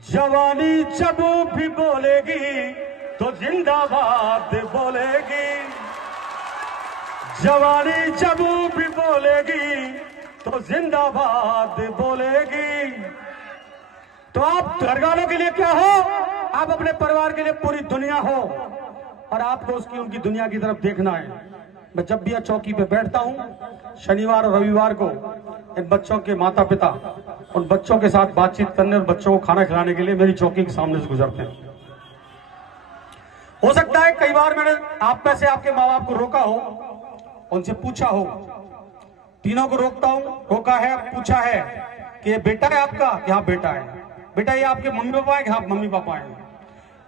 जवानी जब भी बोलेगी तो जिंदाबाद बोलेगी। जवानी जब भी बोलेगी तो जिंदाबाद बोलेगी। तो आप घर वालों के लिए क्या हो, आप अपने परिवार के लिए पूरी दुनिया हो, और आपको उसकी उनकी दुनिया की तरफ देखना है। मैं जब भी चौकी पे बैठता हूं शनिवार और रविवार को, इन बच्चों के माता पिता उन बच्चों के साथ बातचीत करने और बच्चों को खाना खिलाने के लिए मेरी चौकी के सामने से गुजरते हैं। हो सकता है कई बार मैंने आप में से आपके माँ बाप को रोका हो, उनसे पूछा हो, तीनों को रोका है, पूछा है कि बेटा है आपका, यहाँ बेटा है, बेटा ये आपके मम्मी पापा है, यहाँ मम्मी पापा है,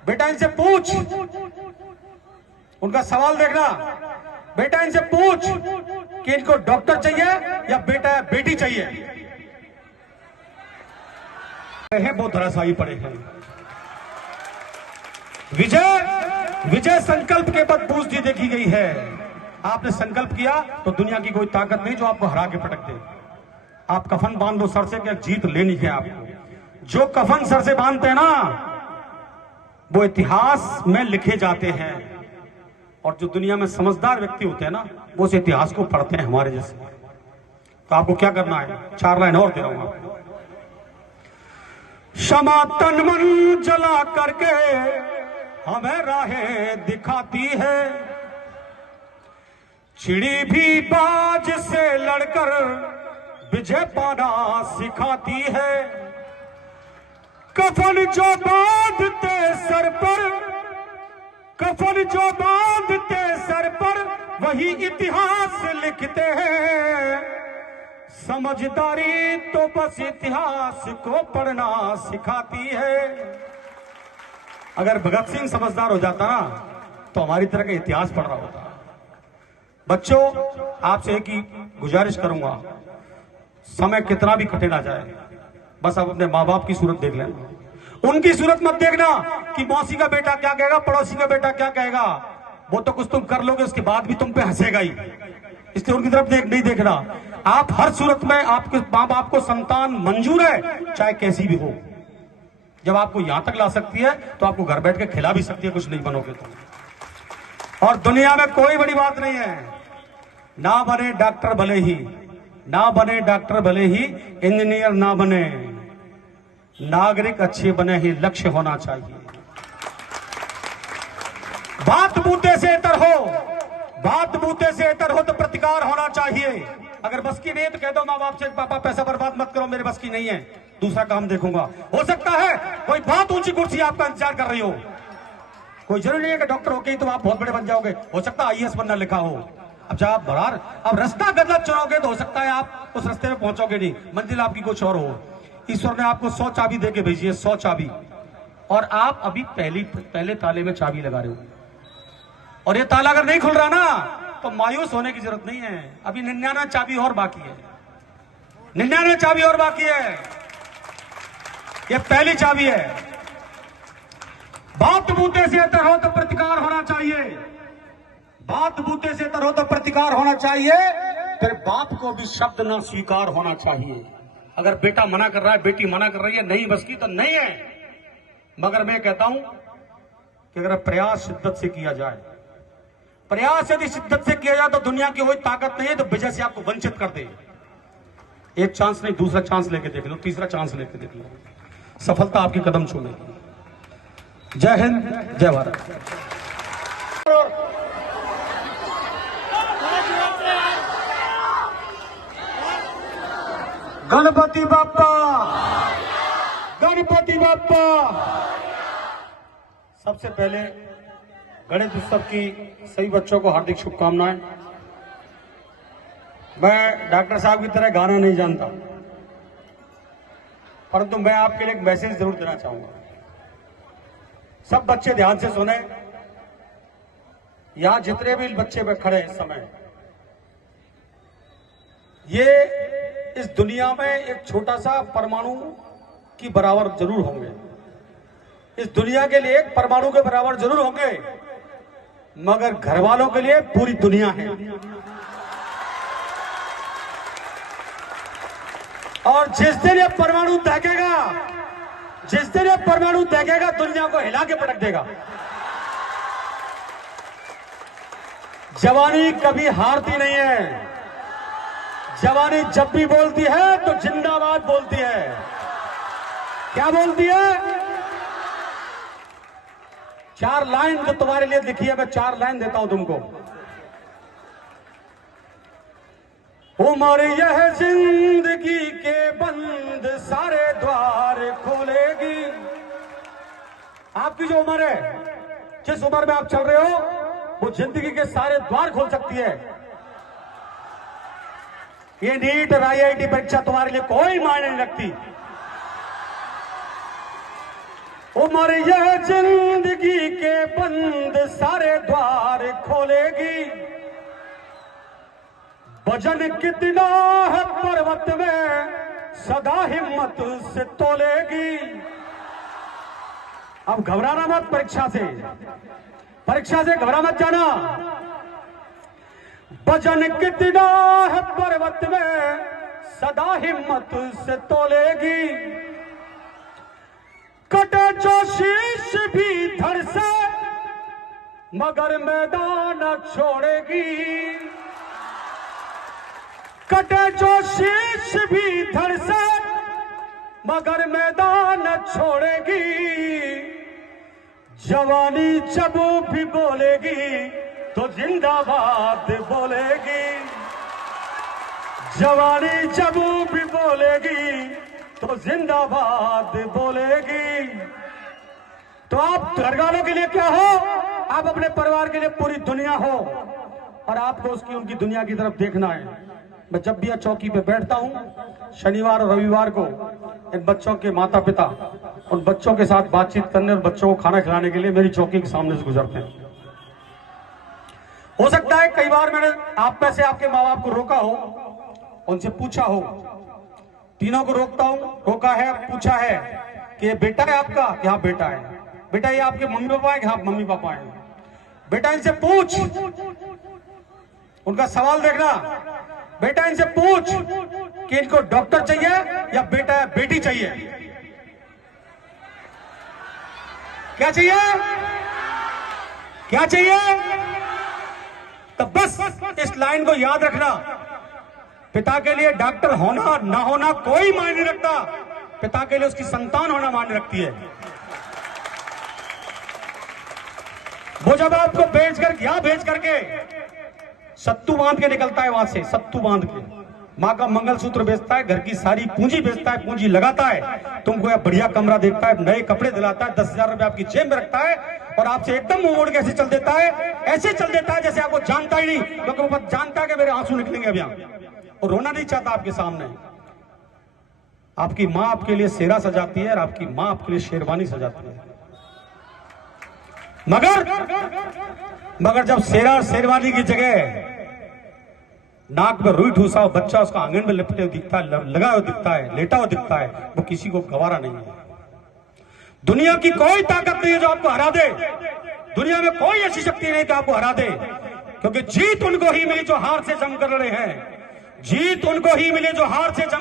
बेटा इनसे पूछ, उनका सवाल देखना, बेटा इनसे पूछ कि इनको डॉक्टर चाहिए या बेटा बेटी चाहिए। बहुत धराशायी पड़े हैं। विजय संकल्प के बाद बूझती देखी गई है। आपने संकल्प किया तो दुनिया की कोई ताकत नहीं जो आपको हरा के पटक दे। आप कफन बांध लो सर से, क्या जीत लेनी है आपको। जो कफन सर से बांधते हैं ना वो इतिहास में लिखे जाते हैं, और जो दुनिया में समझदार व्यक्ति होते हैं ना वो उस इतिहास को पढ़ते हैं हमारे जैसे। तो आपको क्या करना है, 4 लाइन और दे रहा हूं आपको। क्षमा तन मन जला करके हमें राहें दिखाती है, चिड़ी भी बाज से लड़कर विजय पाना सिखाती है। कफन जो बांधते सर पर, कफन जो बांधते सर पर वही इतिहास लिखते हैं। समझदारी तो बस इतिहास को पढ़ना सिखाती है। अगर भगत सिंह समझदार हो जाता ना तो हमारी तरह का इतिहास पढ़ रहा होता। बच्चों आपसे एक ही गुजारिश करूंगा, समय कितना भी कठिन आ जाए, बस आप अपने माँ बाप की सूरत देख लें। उनकी सूरत मत देखना कि मौसी का बेटा क्या कहेगा, पड़ोसी का बेटा क्या कहेगा। वो तो कुछ तुम कर लोगे उसके बाद भी तुम पे हंसेगा ही, इसलिए उनकी तरफ नहीं देखना। आप हर सूरत में आपके माँ बाप को संतान मंजूर है, चाहे कैसी भी हो। जब आपको यहां तक ला सकती है तो आपको घर बैठ के खिला भी सकती है, कुछ नहीं बनोगे तो। और दुनिया में कोई बड़ी बात नहीं है, ना बने डॉक्टर भले ही, ना बने डॉक्टर भले ही इंजीनियर ना बने, नागरिक अच्छे बने ही लक्ष्य होना चाहिए। बात बूते से इतर हो, बात बूते से इतर हो तो प्रतिकार होना चाहिए। अगर बस की नहीं तो कह दो माँ बाप से, पापा पैसा बर्बाद मत करो, मेरे बस की नहीं है, दूसरा काम देखूंगा। हो सकता है कोई बहुत ऊंची कुर्सी आपका इंतजार कर रही हो, कोई जरूरी नहीं है कि डॉक्टर होके तो आप बहुत बड़े बन जाओगे, हो सकता है IAS बनना लिखा हो। अब जब आप बरार अब रास्ता गलत चुनोगे तो हो सकता है आप उस रास्ते में पहुंचोगे नहीं, मंजिल आपकी कुछ और हो। ईश्वर ने आपको 100 चाबी दे के भेजी है, 100 चाबी, और आप अभी पहले ताले में चाबी लगा रहे हो, और ये ताला अगर नहीं खुल रहा ना तो मायूस होने की जरूरत नहीं है। अभी 99 चाबी और बाकी है, 99 चाबी और बाकी है, ये पहली चाबी है। बात बूते से इतर हो तो प्रतिकार होना चाहिए, बात बूते से इतर हो तो प्रतिकार होना चाहिए। फिर बाप को भी शब्द ना स्वीकार होना चाहिए। अगर बेटा मना कर रहा है, बेटी मना कर रही है, नहीं बस की तो नहीं है, मगर मैं कहता हूं कि अगर प्रयास शिद्दत से किया जाए, प्रयास यदि शिद्दत से किया जाए तो दुनिया की कोई ताकत नहीं है तो विजय से आपको वंचित कर दे। एक चांस नहीं, दूसरा चांस लेके देख लो, तीसरा चांस लेके देख लो, सफलता आपके कदम छूलेगी। जय हिंद, जय भारत। गणपति बाप्पा, गणपति बाप्पा। सबसे पहले गणेश उत्सव की सभी बच्चों को हार्दिक शुभकामनाएं। मैं डॉक्टर साहब की तरह गाना नहीं जानता, परंतु मैं आपके लिए एक मैसेज जरूर देना चाहूंगा। सब बच्चे ध्यान से सुने, यहां जितने भी बच्चे में खड़े इस समय, ये इस दुनिया में एक छोटा सा परमाणु की बराबर जरूर होंगे, इस दुनिया के लिए एक परमाणु के बराबर जरूर होंगे, मगर घर वालों के लिए पूरी दुनिया है। और जिस दिन ये परमाणु दहकेगा, जिस दिन ये परमाणु देखेगा दुनिया को हिला के पटक देगा। जवानी कभी हारती नहीं है। जवानी जब भी बोलती है तो जिंदाबाद बोलती है। क्या बोलती है? 4 लाइन जो तुम्हारे लिए लिखी है, मैं 4 लाइन देता हूं तुमको। उम्र यह जिंदगी के बंद सारे द्वार खोलेगी। आपकी जो उम्र है, जिस उम्र में आप चल रहे हो, वो जिंदगी के सारे द्वार खोल सकती है। ये नीट और IIT परीक्षा तुम्हारे लिए कोई मायने नहीं रखती। उम्र यह जिंदगी के बंद सारे द्वार खोलेगी। वजन कितना है पर्वत में सदा हिम्मत से तोलेगी। अब घबराना मत परीक्षा से घबरा मत जाना। वजन कितना है पर्वत में सदा हिम्मत से तोलेगी। कटे जो शीश भी धड़ से मगर मैदान छोड़ेगी। कटे जो शीश भी धड़ से मगर मैदान छोड़ेगी। जवानी जब भी बोलेगी तो जिंदाबाद बोलेगी। जवानी जब भी बोलेगी तो जिंदाबाद बोलेगी। तो आप घर वालों के लिए क्या हो? आप अपने परिवार के लिए पूरी दुनिया हो, और आपको उसकी उनकी दुनिया की तरफ देखना है। मैं जब भी यह चौकी पे बैठता हूं, शनिवार और रविवार को इन बच्चों के माता पिता उन बच्चों के साथ बातचीत करने और बच्चों को खाना खिलाने के लिए मेरी चौकी के सामने से गुजरते हैं। हो सकता है कई बार मैंने आप में से आपके माँ बाप को रोका हो, उनसे पूछा हो। तीनों को रोका है, पूछा है कि ये बेटा है आपका? कि हाँ बेटा है। बेटा ये आपके मम्मी पापा है? कि हाँ मम्मी पापा है। बेटा इनसे पूछ, उनका सवाल देखना। बेटा इनसे पूछ कि इनको डॉक्टर चाहिए या बेटा बेटी चाहिए? क्या चाहिए? क्या चाहिए? तो बस इस लाइन को याद रखना। पिता के लिए डॉक्टर होना ना होना कोई मायने नहीं रखता। पिता के लिए उसकी संतान होना मायने रखती है। वो जब आपको भेज करके सत्तू बांध के निकलता है, वहां से सत्तू बांध के माँ का मंगलसूत्र बेचता है, घर की सारी पूंजी बेचता है, पूंजी लगाता है, तुमको यह बढ़िया कमरा देखता है, नए कपड़े दिलाता है, 10,000 रुपए आपकी जेब में रखता है, और आपसे एकदम मुंह मोड़ के ऐसे चल देता है, ऐसे चल देता है जैसे आपको जानता ही नहीं, क्योंकि वो जानता है कि मेरे आंसू निकलेंगे अब यहाँ, और रोना नहीं चाहता आपके सामने। आपकी माँ आपके लिए सेहरा सजाती है और आपकी माँ आपके लिए शेरवानी सजाती है। मगर जब सेहरा शेरवानी की जगह नाक में रुई ठूसा हो बच्चा उसका आंगन में लिपटे दिखता है, लगा हुआ दिखता है, लेटा हुआ दिखता है, वो किसी को गवारा नहीं है। दुनिया की कोई ताकत नहीं है जो आपको हरा दे। दुनिया में कोई ऐसी शक्ति नहीं कि आपको हरा दे, क्योंकि जीत उनको ही मिली जो हार से जम कर लड़े हैं। जीत उनको ही मिली जो हार से जम